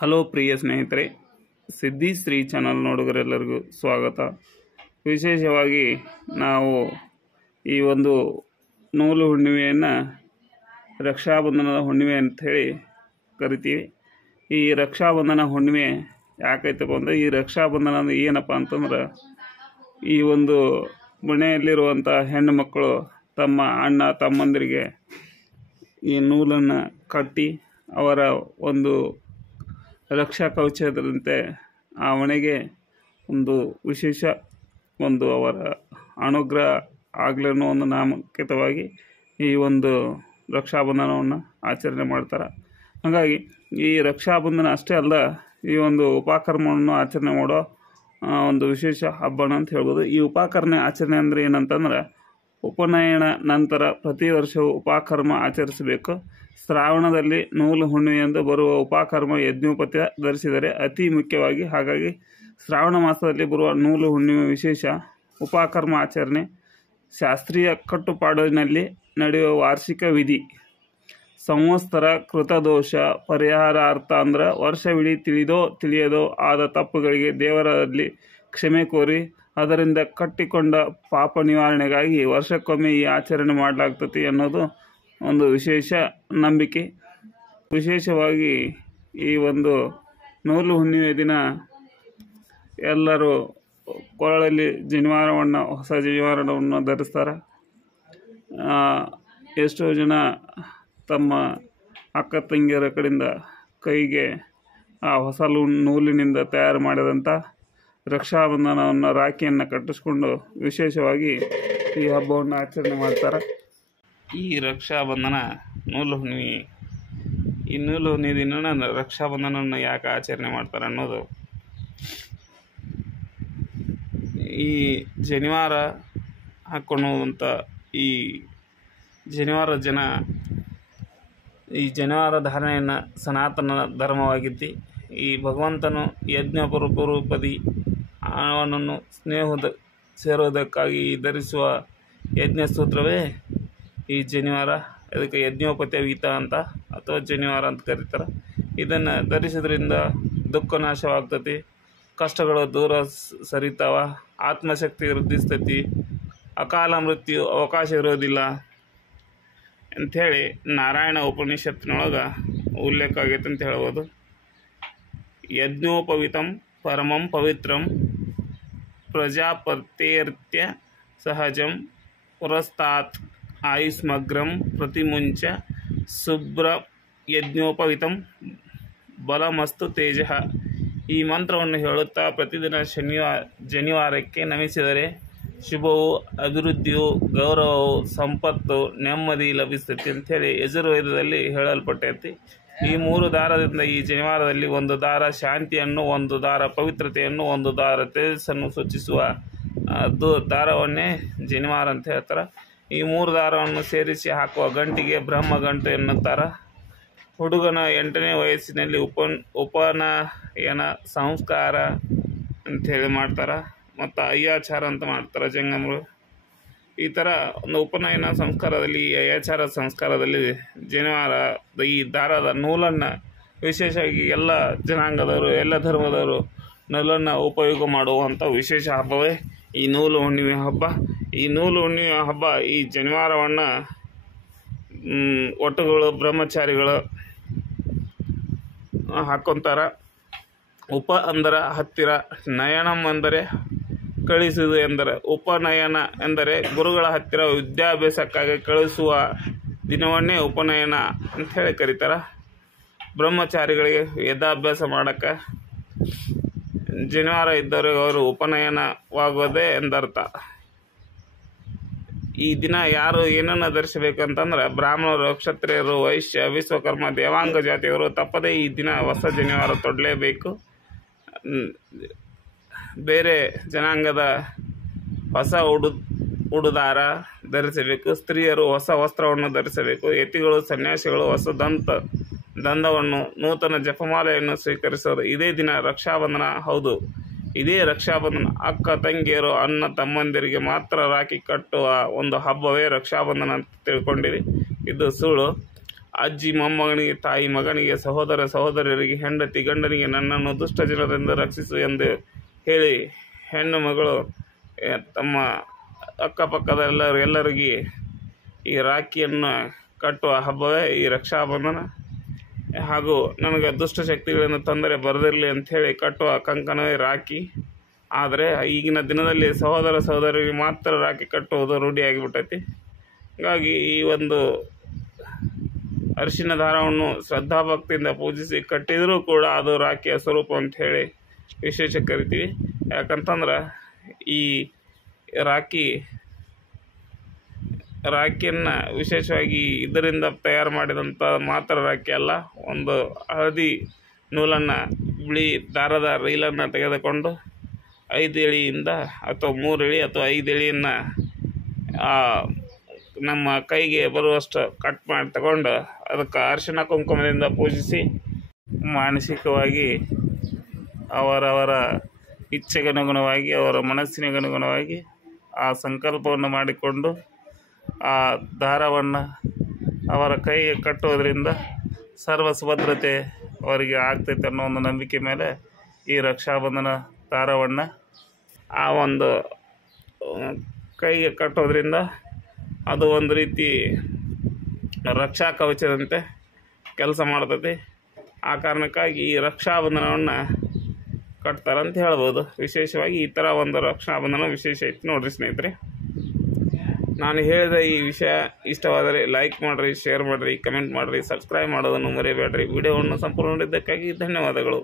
Hello ಪ್ರಿಯ ಸ್ನೇಹಿತರೆ, ಸಿದ್ಧಿ Shri channel ನೋಡುಗರೆಲ್ಲರಿಗೂ ಸ್ವಾಗತ. ವಿಶೇಷವಾಗಿ ನಾವು ಈ ಒಂದು ನೂಲು ಹುಣ್ಣಿಮೆಯನ್ನು ರಕ್ಷಾಬಂಧನದ ಹುಣ್ಣಿಮೆ ಅಂಥೇಳಿ ಕರಿತೀವಿ. ಈ ರಕ್ಷಾಬಂಧನ ಹುಣ್ಣಿಮೆ ಯಾಕೈತಪ್ಪ ಅಂದರೆ, ಈ ರಕ್ಷಾಬಂಧನ ಅಂದರೆ ಏನಪ್ಪ ಅಂತಂದ್ರೆ, ಈ ಒಂದು ಮನೆಯಲ್ಲಿರುವಂಥ ಹೆಣ್ಣು ಮಕ್ಕಳು ತಮ್ಮ ಅಣ್ಣ ತಮ್ಮಂದಿರಿಗೆ ಈ ನೂಲನ್ನು ಕಟ್ಟಿ ಅವರ ಒಂದು ರಕ್ಷಾ ಕವಚದಂತೆ ಆ ಮನೆಗೆ ಒಂದು ವಿಶೇಷ ಒಂದು ಅವರ ಅನುಗ್ರಹ ಆಗಲಿ ಅನ್ನೋ ಒಂದು ನಾಮಕೃತವಾಗಿ ಈ ಒಂದು ರಕ್ಷಾಬಂಧನವನ್ನು ಆಚರಣೆ ಮಾಡ್ತಾರೆ. ಹಾಗಾಗಿ ಈ ರಕ್ಷಾಬಂಧನ ಅಷ್ಟೇ ಅಲ್ಲ, ಈ ಒಂದು ಉಪಕರ್ಮವನ್ನು ಆಚರಣೆ ಮಾಡೋ ಒಂದು ವಿಶೇಷ ಹಬ್ಬನ ಅಂತ ಹೇಳ್ಬೋದು. ಈ ಉಪಕರ್ಮ ಆಚರಣೆ ಅಂದರೆ ಏನಂತಂದ್ರೆ, ಉಪನಯನ ನಂತರ ಪ್ರತಿ ವರ್ಷವೂ ಉಪಕರ್ಮ ಆಚರಿಸಬೇಕು. ಶ್ರಾವಣದಲ್ಲಿ ನೂಲು ಹುಣ್ಣಿಮೆಯಂದು ಬರುವ ಉಪಕರ್ಮ ಯಜ್ಞೋಪತ್ಯ ಧರಿಸಿದರೆ ಅತಿ ಮುಖ್ಯವಾಗಿ. ಹಾಗಾಗಿ ಶ್ರಾವಣ ಮಾಸದಲ್ಲಿ ಬರುವ ನೂಲು ಹುಣ್ಣಿಮೆ ವಿಶೇಷ ಉಪಕರ್ಮ ಆಚರಣೆ ಶಾಸ್ತ್ರೀಯ ಕಟ್ಟುಪಾಡಿನಲ್ಲಿ ನಡೆಯುವ ವಾರ್ಷಿಕ ವಿಧಿ. ಸಂವತ್ಸರ ಕೃತದೋಷ ಪರಿಹಾರಾರ್ಥ ಅಂದ್ರೆ ವರ್ಷವಿಡೀ ತಿಳಿದೋ ತಿಳಿಯದೋ ಆದ ತಪ್ಪುಗಳಿಗೆ ದೇವರಲ್ಲಿ ಕ್ಷಮೆ ಕೋರಿ ಅದರಿಂದ ಕಟ್ಟಿಕೊಂಡ ಪಾಪ ನಿವಾರಣೆಗಾಗಿ ವರ್ಷಕ್ಕೊಮ್ಮೆ ಈ ಆಚರಣೆ ಮಾಡಲಾಗ್ತದೆ ಅನ್ನೋದು ಒಂದು ವಿಶೇಷ ನಂಬಿಕೆ. ವಿಶೇಷವಾಗಿ ಈ ಒಂದು ನೂಲು ಹುಣ್ಣಿಮೆ ದಿನ ಎಲ್ಲರೂ ಕೊರಳಲ್ಲಿ ಜನಿವಾರವನ್ನು ಹೊಸ ಜನಿವಾರವನ್ನು ಧರಿಸ್ತಾರೆ. ಎಷ್ಟೋ ಜನ ತಮ್ಮ ಅಕ್ಕ ತಂಗಿಯರ ಕಡೆಯಿಂದ ಕೈಗೆ ಆ ಹೊಸ ನೂಲಿನಿಂದ ತಯಾರು ಮಾಡಿದಂಥ ರಕ್ಷಾಬಂಧನವನ್ನು ರಾಖಿಯನ್ನು ಕಟ್ಟಿಸ್ಕೊಂಡು ವಿಶೇಷವಾಗಿ ಈ ಹಬ್ಬವನ್ನು ಆಚರಣೆ ಮಾಡ್ತಾರೆ. ಈ ರಕ್ಷಾಬಂಧನ ನೂಲು ಹುಣ್ಣಿಮೆ, ಈ ನೂಲು ಹುಣ್ಣಿಮೆ ದಿನ ರಕ್ಷಾಬಂಧನವನ್ನು ಯಾಕೆ ಆಚರಣೆ ಮಾಡ್ತಾರೆ ಅನ್ನೋದು, ಈ ಜನಿವಾರ ಹಾಕ್ಕೊಳ್ಳುವಂಥ ಈ ಜನಿವಾರ ಜನ ಈ ಜನಿವಾರ ಧಾರಣೆಯನ್ನು ಸನಾತನ ಧರ್ಮವಾಗಿದ್ದು, ಈ ಭಗವಂತನು ಯಜ್ಞಪೂರ್ವಪದಿ ಅವನನ್ನು ಸ್ನೇಹದ ಸೇರುವುದಕ್ಕಾಗಿ ಧರಿಸುವ ಯಜ್ಞ ಸೂತ್ರವೇ ಈ ಜನಿವಾರ. ಇದಕ್ಕೆ ಯಜ್ಞೋಪತ್ಯ ವೀತ ಅಂತ ಅಥವಾ ಜನಿವಾರ ಅಂತ ಕರೀತಾರೆ. ಇದನ್ನು ಧರಿಸೋದ್ರಿಂದ ದುಃಖ ನಾಶವಾಗ್ತತಿ, ಕಷ್ಟಗಳು ದೂರ ಸರಿತಾವ, ಆತ್ಮಶಕ್ತಿ ವೃದ್ಧಿಸ್ತತಿ, ಅಕಾಲ ಮೃತ್ಯು ಅವಕಾಶ ಇರೋದಿಲ್ಲ ಅಂಥೇಳಿ ನಾರಾಯಣ ಉಪನಿಷತ್ತಿನೊಳಗೆ ಉಲ್ಲೇಖ ಆಗೈತೆ ಅಂತ ಹೇಳ್ಬೋದು. ಯಜ್ಞೋಪವಿತಂ ಪರಮಂ ಪವಿತ್ರಂ ಪ್ರಜಾಪತೇರ್ತ್ಯ ಸಹಜಂ ಪುರಸ್ತಾತ್ ಆಯುಸ್ಮಗ್ರಂ ಪ್ರತಿಮುಂಚ ಶುಭ್ರ ಯಜ್ಞೋಪವಿತಂ ಬಲಮಸ್ತು ತೇಜ. ಈ ಮಂತ್ರವನ್ನು ಹೇಳುತ್ತಾ ಪ್ರತಿದಿನ ಜನಿವಾರಕ್ಕೆ ನಮಿಸಿದರೆ ಶುಭವು, ಅಭಿವೃದ್ಧಿಯು, ಗೌರವವು, ಸಂಪತ್ತು, ನೆಮ್ಮದಿ ಲಭಿಸ್ತೈತಿ ಅಂಥೇಳಿ ಯಜುರ್ವೇದದಲ್ಲಿ ಹೇಳಲ್ಪಟ್ಟೈತಿ. ಈ 3 ದಾರದಿಂದ ಈ ಜನಿವಾರದಲ್ಲಿ ಒಂದು ದಾರ ಶಾಂತಿಯನ್ನು, ಒಂದು ದಾರ ಪವಿತ್ರತೆಯನ್ನು, ಒಂದು ದಾರ ತೇಜಸ್ಸನ್ನು ಸೂಚಿಸುವ ದಾರವನ್ನೇ ಜನಿವಾರ ಅಂತ ಹೇಳ್ತಾರೆ. ಈ 3 ದಾರವನ್ನು ಸೇರಿಸಿ ಹಾಕುವ ಗಂಟಿಗೆ ಬ್ರಹ್ಮ ಗಂಟು ಎನ್ನುತ್ತಾರೆ. ಹುಡುಗನ 8ನೇ ವಯಸ್ಸಿನಲ್ಲಿ ಉಪನಯನ ಸಂಸ್ಕಾರ ಅಂಥೇಳಿ ಮಾಡ್ತಾರೆ, ಮತ್ತು ಅಯ್ಯಾಚಾರ ಅಂತ ಮಾಡ್ತಾರೆ ಜಂಗಮರು. ಈ ಥರ ಒಂದು ಉಪನಯನ ಸಂಸ್ಕಾರದಲ್ಲಿ, ಈ ಅಯ್ಯಾಚಾರ ಸಂಸ್ಕಾರದಲ್ಲಿ ಜನಿವಾರ ಈ ದಾರದ ನೂಲನ್ನು ವಿಶೇಷವಾಗಿ ಎಲ್ಲ ಜನಾಂಗದವರು, ಎಲ್ಲ ಧರ್ಮದವರು ನೂಲನ್ನು ಉಪಯೋಗ ಮಾಡುವಂಥ ವಿಶೇಷ ಹಬ್ಬವೇ ಈ ನೂಲು ಹುಣ್ಣಿಮೆ ಹಬ್ಬ. ಈ ನೂಲು ಹುಣ್ಣಿಮೆ ಹಬ್ಬ ಈ ಜನಿವಾರವನ್ನು ಒಟ್ಟುಗಳು, ಬ್ರಹ್ಮಚಾರಿಗಳು ಹಾಕ್ಕೊತಾರೆ. ಉಪ ಅಂದರೆ ಹತ್ತಿರ, ನಯನಂ ಅಂದರೆ ಕಳಿಸುವುದು ಎಂದರೆ, ಉಪನಯನ ಎಂದರೆ ಗುರುಗಳ ಹತ್ತಿರ ವಿದ್ಯಾಭ್ಯಾಸಕ್ಕಾಗಿ ಕಳಿಸುವ ದಿನವನ್ನೇ ಉಪನಯನ ಅಂಥೇಳಿ ಕರೀತಾರೆ. ಬ್ರಹ್ಮಚಾರಿಗಳಿಗೆ ವೇದಾಭ್ಯಾಸ ಮಾಡೋಕ್ಕೆ ಜನಿವಾರ ಇದ್ದವರಿಗೆ ಅವರು ಉಪನಯನವಾಗೋದೇ ಎಂದರ್ಥ. ಈ ದಿನ ಯಾರು ಏನನ್ನು ಧರಿಸಬೇಕಂತಂದ್ರೆ, ಬ್ರಾಹ್ಮಣರು, ಕ್ಷತ್ರಿಯರು, ವೈಶ್ಯ, ವಿಶ್ವಕರ್ಮ, ದೇವಾಂಗ ಜಾತಿಯವರು ತಪ್ಪದೇ ಈ ದಿನ ಹೊಸ ಜನಿವಾರ ತೊಡಲೇಬೇಕು. ಬೇರೆ ಜನಾಂಗದ ಹೊಸ ಉಡುದಾರ ಧರಿಸಬೇಕು. ಸ್ತ್ರೀಯರು ಹೊಸ ವಸ್ತ್ರವನ್ನು ಧರಿಸಬೇಕು. ಯತಿಗಳು, ಸನ್ಯಾಸಿಗಳು ಹೊಸ ದಂಡವನ್ನು, ನೂತನ ಜಪಮಾಲೆಯನ್ನು ಸ್ವೀಕರಿಸೋದು ಇದೇ ದಿನ ರಕ್ಷಾಬಂಧನ. ಹೌದು, ಇದೇ ರಕ್ಷಾಬಂಧನ. ಅಕ್ಕ ತಂಗಿಯರು, ಅಣ್ಣ ತಮ್ಮಂದಿರಿಗೆ ಮಾತ್ರ ರಾಖಿ ಕಟ್ಟುವ ಒಂದು ಹಬ್ಬವೇ ರಕ್ಷಾಬಂಧನ ಅಂತ ತಿಳ್ಕೊಂಡಿರಿ. ಇದು ಸುಳ್ಳು. ಅಜ್ಜಿ ಮೊಮ್ಮಗನಿಗೆ, ತಾಯಿ ಮಗನಿಗೆ, ಸಹೋದರ ಸಹೋದರಿಯರಿಗೆ, ಹೆಂಡತಿ ಗಂಡನಿಗೆ ನನ್ನನ್ನು ದುಷ್ಟ ಜನರಿಂದ ರಕ್ಷಿಸು ಎಂದು ಹೇಳಿ ಹೆಣ್ಣು ಮಗಳು ತಮ್ಮ ಅಕ್ಕಪಕ್ಕದ ಎಲ್ಲರಿಗೆ ಈ ರಾಖಿಯನ್ನು ಕಟ್ಟುವ ಹಬ್ಬವೇ ಈ ರಕ್ಷಾಬಂಧನ. ಹಾಗೂ ನನಗೆ ದುಷ್ಟಶಕ್ತಿಗಳಿಂದ ತೊಂದರೆ ಬರದಿರಲಿ ಅಂಥೇಳಿ ಕಟ್ಟುವ ಕಂಕಣವೇ ರಾಖಿ. ಆದರೆ ಈಗಿನ ದಿನದಲ್ಲಿ ಸಹೋದರ ಸಹೋದರಿಗೆ ಮಾತ್ರ ರಾಖಿ ಕಟ್ಟುವುದು ರೂಢಿಯಾಗಿಬಿಟ್ಟೈತಿ. ಹಾಗಾಗಿ ಈ ಒಂದು ಅರಿಶಿನ ದಾರವನ್ನು ಶ್ರದ್ಧಾಭಕ್ತಿಯಿಂದ ಪೂಜಿಸಿ ಕಟ್ಟಿದರೂ ಕೂಡ ಅದು ರಾಖಿಯ ಸ್ವರೂಪ ಅಂಥೇಳಿ ವಿಶೇಷ ಕರಿತೀವಿ. ಯಾಕಂತಂದ್ರೆ ಈ ರಾಖಿಯನ್ನು ವಿಶೇಷವಾಗಿ ಇದರಿಂದ ತಯಾರು ಮಾಡಿದಂಥ ಮಾತ್ರ ರಾಖಿ ಅಲ್ಲ, ಒಂದು ಹಳದಿ ನೂಲನ್ನು, ಬಿಳಿ ದಾರದ ರೈಲನ್ನು ತೆಗೆದುಕೊಂಡು 5 ಎಳೆಯಿಂದ ಅಥವಾ 3 ಎಳೆ ಅಥವಾ 5 ಎಳೆಯನ್ನು ನಮ್ಮ ಕೈಗೆ ಬರುವಷ್ಟು ಕಟ್ ಮಾಡಿ ತಗೊಂಡು ಅದಕ್ಕೆ ಅರಿಶಿನ ಕುಂಕುಮದಿಂದ ಪೂಜಿಸಿ ಮಾನಸಿಕವಾಗಿ ಅವರವರ ಇಚ್ಛೆಗನುಗುಣವಾಗಿ ಅವರ ಮನಸ್ಸಿನಗನುಗುಣವಾಗಿ ಆ ಸಂಕಲ್ಪವನ್ನು ಮಾಡಿಕೊಂಡು ಆ ದಾರವನ್ನು ಅವರ ಕೈಗೆ ಕಟ್ಟುವುದರಿಂದ ಸರ್ವ ಸುಭದ್ರತೆ ಅವರಿಗೆ ಆಗ್ತೈತೆ ಅನ್ನೋ ಒಂದು ನಂಬಿಕೆ ಮೇಲೆ ಈ ರಕ್ಷಾಬಂಧನ ದಾರವನ್ನು ಆ ಒಂದು ಕೈಗೆ ಕಟ್ಟೋದ್ರಿಂದ ಅದು ಒಂದು ರೀತಿ ರಕ್ಷಾ ಕವಚದಂತೆ ಕೆಲಸ ಮಾಡ್ತೈತಿ. ಆ ಕಾರಣಕ್ಕಾಗಿ ಈ ರಕ್ಷಾಬಂಧನವನ್ನು ಕಟ್ತಾರಂತ ಹೇಳ್ಬೋದು. ವಿಶೇಷವಾಗಿ ಈ ಥರ ಒಂದು ರಕ್ಷಾಬಂಧನ ವಿಶೇಷ ಐತಿ ನೋಡ್ರಿ ಸ್ನೇಹಿತರೆ. ನಾನು ಹೇಳಿದ ಈ ವಿಷಯ ಇಷ್ಟವಾದರೆ ಲೈಕ್ ಮಾಡಿರಿ, ಶೇರ್ ಮಾಡಿರಿ, ಕಮೆಂಟ್ ಮಾಡಿರಿ, ಸಬ್ಸ್ಕ್ರೈಬ್ ಮಾಡೋದನ್ನು ಮರೆಯಬೇಡ್ರಿ. ವಿಡಿಯೋವನ್ನು ಸಂಪೂರ್ಣ ನೋಡಿದ್ದಕ್ಕಾಗಿ ಧನ್ಯವಾದಗಳು.